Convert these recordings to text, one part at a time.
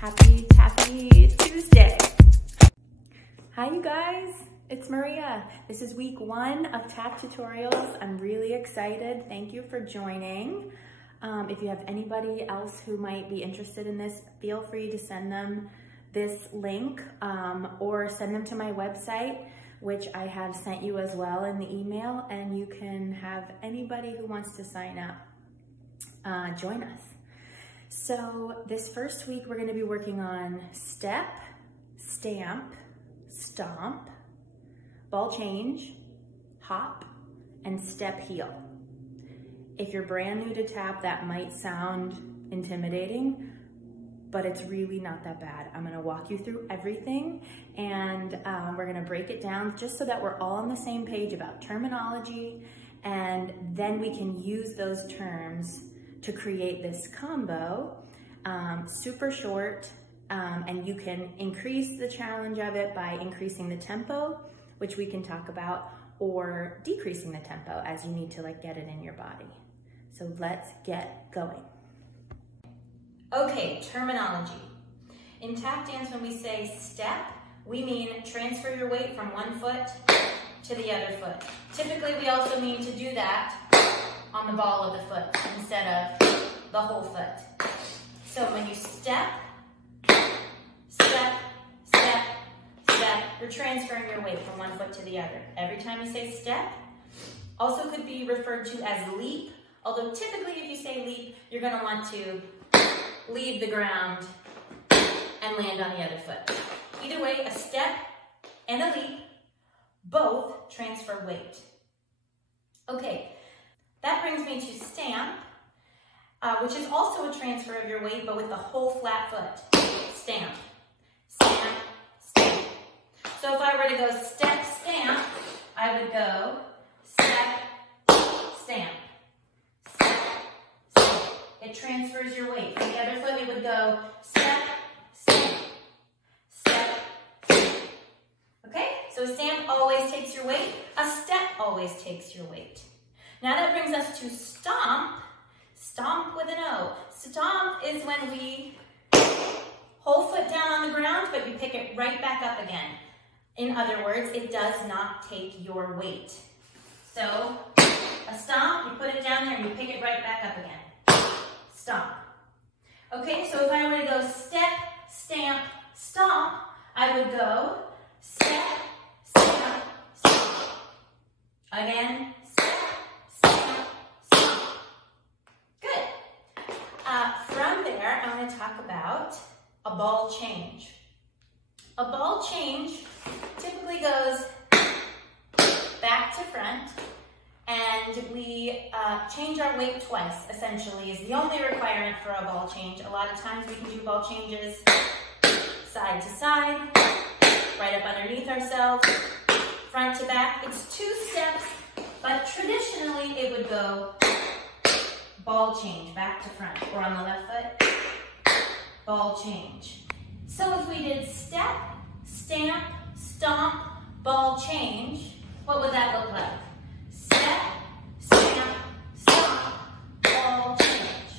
Happy Tappy Tuesday. Hi you guys, it's Maria. This is week 1 of tap tutorials. I'm really excited. Thank you for joining. If you have anybody else who might be interested in this, feel free to send them this link or send them to my website, which I have sent you as well in the email, and you can have anybody who wants to sign up join us. So this first week we're going to be working on step, stamp, stomp, ball change, hop, and step heel. If you're brand new to tap, that might sound intimidating, but it's really not that bad. I'm gonna walk you through everything, and we're gonna break it down just so that we're all on the same page about terminology, and then we can use those terms to create this combo. Super short, and you can increase the challenge of it by increasing the tempo, which we can talk about, or decreasing the tempo as you need to get it in your body. So let's get going. Okay, terminology. In tap dance, when we say step, we mean transfer your weight from one foot to the other foot. Typically, we also mean to do that on the ball of the foot instead of the whole foot. So when you step, step, step, step, you're transferring your weight from one foot to the other. Every time you say step, also could be referred to as leap, although typically if you say leap, you're gonna want to leave the ground and land on the other foot. Either way, a step and a leap both transfer weight. Okay, that brings me to stamp, which is also a transfer of your weight, but with the whole flat foot. Stamp, stamp, stamp. So if I were to go step, stamp, I would go step, stamp, step, stamp. It transfers your weight. On the other foot, we would go step, stamp, step, stamp. Okay? So a stamp always takes your weight. A step always takes your weight. Now that brings us to stomp. Stomp with an O. Stomp is when we whole foot down on the ground, but you pick it right back up again. In other words, it does not take your weight. So a stomp, you put it down there and you pick it right back up again. Stomp. Okay, so if I were to go step, stamp, stomp, I would go step, stamp, stomp. Again, step, stamp, stomp. Good. From there, I'm going to talk about a ball change. A ball change typically goes back to front, and we change our weight twice, essentially, is the only requirement for a ball change. A lot of times we can do ball changes side to side, right up underneath ourselves, front to back. It's 2 steps, but traditionally it would go ball change, back to front, or on the left foot, ball change. So if we did step, stamp, stomp, ball change, what would that look like? Step, stamp, stomp, ball change.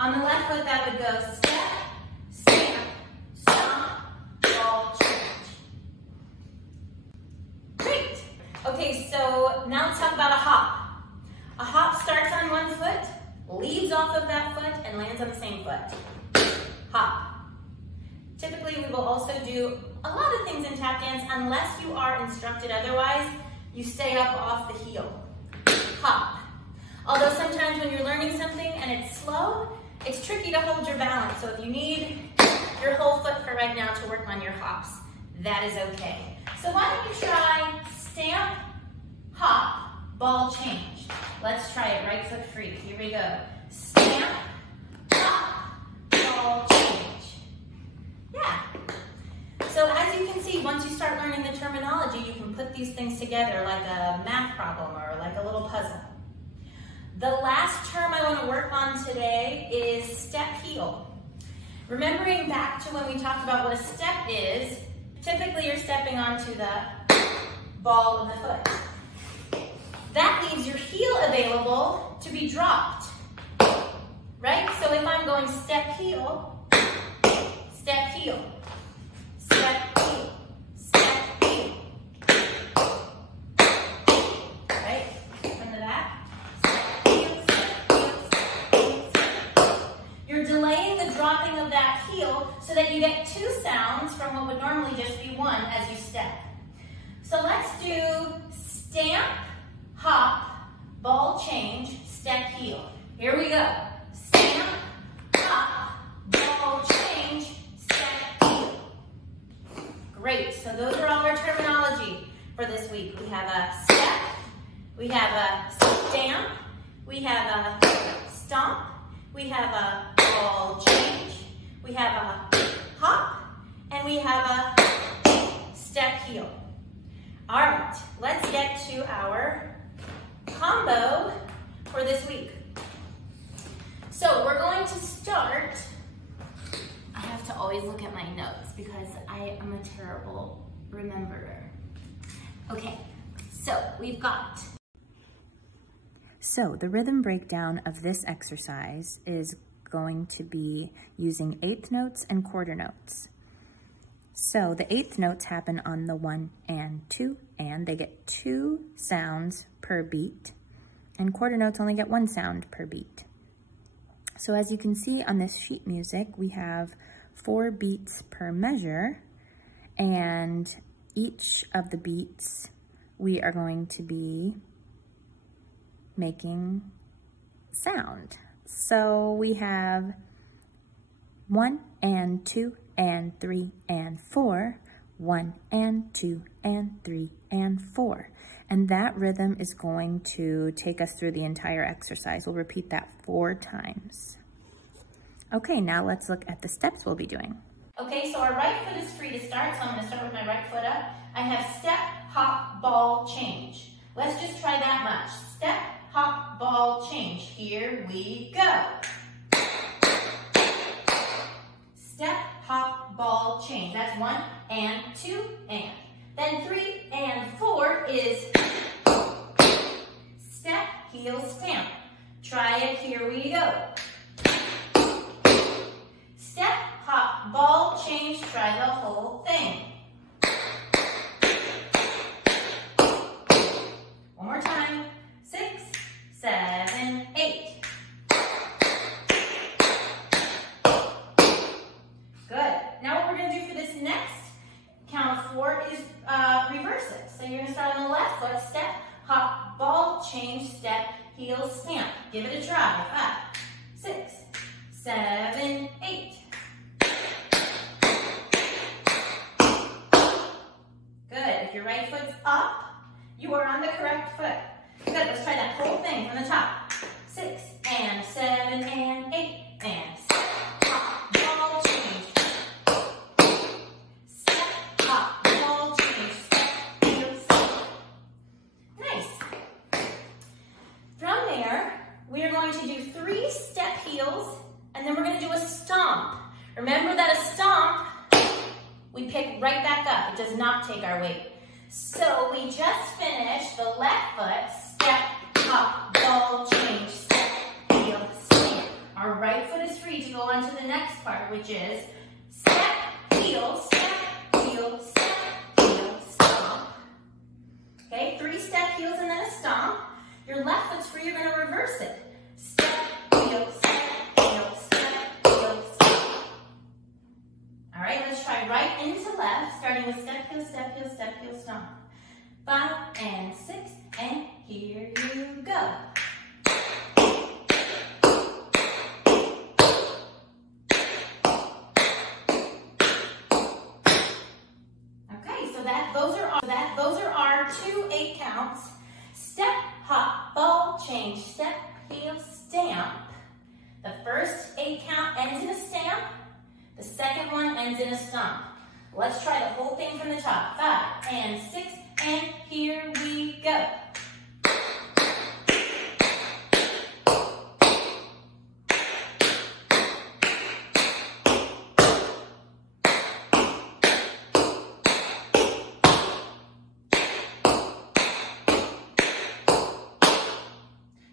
On the left foot, that would go step, stamp, stomp, ball change. Great. Okay, so now let's talk about a hop. A hop starts on one foot, leaves off of that foot, and lands on the same foot. Hop. Typically, we will also do a lot of things in tap dance unless you are instructed otherwise. You stay up off the heel. Hop. Although sometimes when you're learning something and it's slow, it's tricky to hold your balance. So if you need your whole foot for right now to work on your hops, that is okay. So why don't you try stamp, hop, ball change. Let's try it right foot free. Here we go. Stamp, hop, ball change. Yeah. So as you can see, once you start learning the terminology, you can put these things together like a math problem or like a little puzzle. The last term I want to work on today is step heel. Remembering back to when we talked about what a step is, typically you're stepping onto the ball of the foot. That leaves your heel available to be dropped, right? So if I'm going step heel, heel. Step, heel. Step, heel. Right? From the back. Step, heel, step, heel, step, heel, step. You're delaying the dropping of that heel so that you get two sounds from what would normally just be one as you step. So let's do stamp, hop, ball change, step, heel. Here we go. Stamp, hop, ball change, step, heel. Great, so those are all our terminology for this week. We have a step, we have a stamp, we have a stomp, we have a ball change, we have a hop, and we have a step, heel. All right, let's get to our combo for this week. So we're going to start, I have to always look at my notes because I am a terrible rememberer. Okay, so we've got. So the rhythm breakdown of this exercise is going to be using eighth notes and quarter notes. So the eighth notes happen on the 1 and 2, and they get 2 sounds per beat, and quarter notes only get 1 sound per beat. So as you can see on this sheet music, we have 4 beats per measure, and each of the beats we are going to be making sound. So we have 1 and 2 and 3 and 4, 1 and 2 and 3 and 4. And that rhythm is going to take us through the entire exercise. We'll repeat that 4 times. Okay, now let's look at the steps we'll be doing. Okay, so our right foot is free to start, so I'm going to start with my right foot up. I have step, hop, ball, change. Let's just try that much. Step, hop, ball, change. Here we go. Step, hop, ball, change. That's 1 and 2 and. Then 3 and 4 is step, heel, stamp. Try it, here we go. Step, hop, ball, change, try the whole thing. One more time. 6, 7, 8. Good. Now what we're going to do for this next count of 4 is reverse it. So you're going to start on the left foot, step, hop, ball, change, step, heel, stamp. Give it a try. 5, 6, 7, 8. Good. If your right foot's up, you are on the correct foot. Good. Let's try that whole thing from the top. 6 and 7 and 8 and step, hop, ball, change. Step, hop, ball, change. Step, heel, step. Nice. From there, we are going to do 3 step heels, and then we're going to do a stomp. Remember that a stomp, we pick right back up. It does not take our weight. So we just finished the left foot, step, hop, ball, change, step, heel, stamp. Our right foot is free to go on to the next part, which is step, heel, step, heel, stomp. Okay, 3 step heels and then a stomp. Your left foot's free, you're going to reverse it. Step, heel, step, heel, step, heel, stomp. All right, let's try right into left, starting with step, heel, step, heel, step, heel, stomp. 5 and 6, and here you go. Okay, so those are our 2 8 counts. Step, hop, ball, change, step, heel, stamp. The first 8 count ends in a stamp. The second one ends in a stomp. Let's try the whole thing from the top. 5 and 6, and here we go.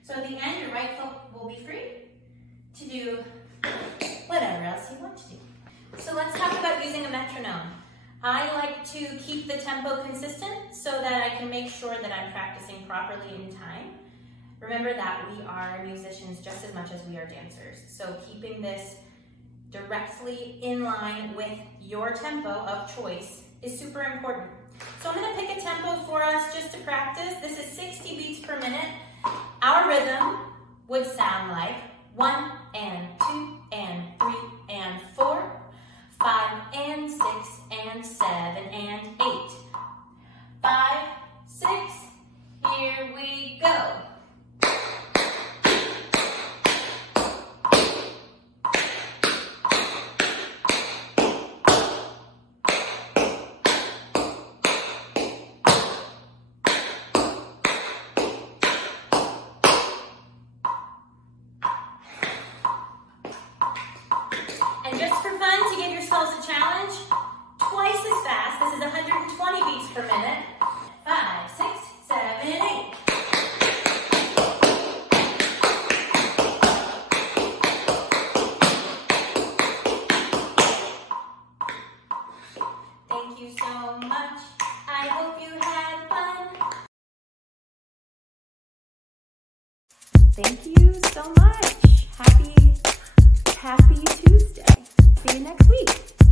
So at the end, your right foot will be free to do whatever else you want to do. So let's talk about using I like to keep the tempo consistent so that I can make sure that I'm practicing properly in time. Remember that we are musicians just as much as we are dancers. So keeping this directly in line with your tempo of choice is super important. So I'm gonna pick a tempo for us just to practice. This is 60 beats per minute. Our rhythm would sound like 1 and 2 and 3 and 4, 5 and 6 and 7 and 8. 5, 6, here we go. And just for fun, to give yourselves a challenge, twice as fast. This is 120 beats per minute. 5, 6, 7, 8. Thank you so much. I hope you had fun. Thank you so much. Happy Tuesday. See you next week.